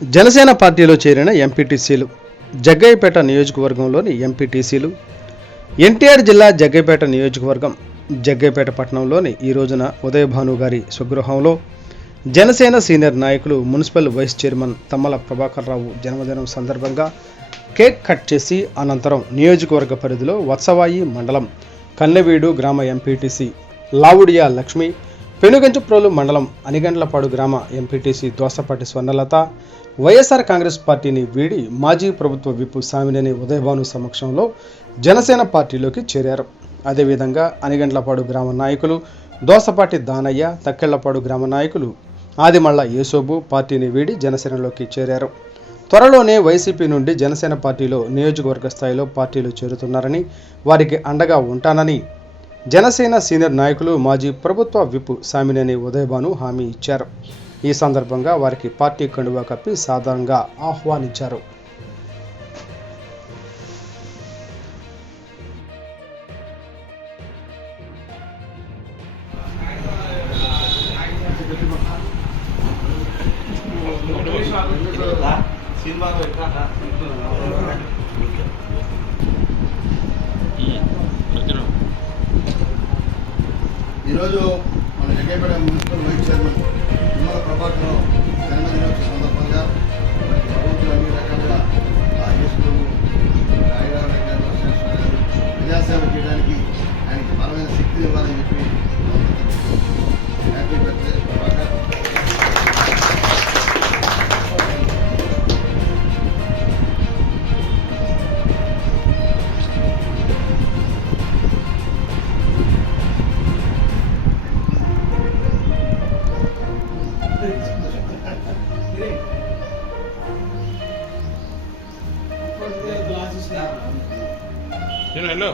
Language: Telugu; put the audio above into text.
జనసేన పార్టీలో చేరిన ఎంపీటీసీలు. జగ్గయ్యపేట నియోజకవర్గంలోని ఎంపీటీసీలు. ఎన్టీఆర్ జిల్లా జగ్గయ్యపేట నియోజకవర్గం జగ్గయ్యపేట పట్టణంలోని ఈ రోజున ఉదయభాను గారి స్వగృహంలో జనసేన సీనియర్ నాయకులు municipal vice chairman Tammala Prabhakar రావు జన్మదినం సందర్భంగా కేక్ కట్ చేసి అనంతరం నియోజకవర్గ పరిధిలో వత్సవాయి మండలం కన్నెవీడు గ్రామ ఎంపీటీసీ లావుడియా లక్ష్మి, పెనుగంచుప్రోలు మండలం అనిగండ్లపాడు గ్రామ ఎంపీటీసీ దోసపాటి స్వర్ణలత వైఎస్ఆర్ కాంగ్రెస్ పార్టీని వీడి మాజీ ప్రభుత్వ విప్ సామినేని ఉదయభాను సమక్షంలో జనసేన పార్టీలోకి చేరారు. అదేవిధంగా అనిగండ్లపాడు గ్రామ నాయకులు దోసపాటి దానయ్య, తక్కెళ్లపాడు గ్రామ నాయకులు ఆదిమళ్ళ యేసోబు పార్టీని వీడి జనసేనలోకి చేరారు. త్వరలోనే వైసీపీ నుండి జనసేన పార్టీలో నియోజకవర్గ స్థాయిలో పార్టీలు చేరుతున్నారని, వారికి అండగా ఉంటానని జనసేన సీనియర్ నాయకులు మాజీ ప్రభుత్వ విప్ సామినేని ఉదయభాను హామీ ఇచ్చారు. ఈ సందర్భంగా వారికి పార్టీ కండువా కప్పి సాధారణంగా ఆహ్వానించారు. ఈరోజు మన Jaggayyapeta municipal vice chairman Tammala Prabhakar Rao జన్మదినోత్సవ సందర్భంగా ప్రభుత్వం అన్ని రకాలుగా ఆదేశాలు ప్రజాసేవ చేయడానికి ఆయనకి బలమైన శక్తిని ఇవ్వాలని చెప్పి హ్యాపీ బర్త్డే ప్రభాకర్. Hello.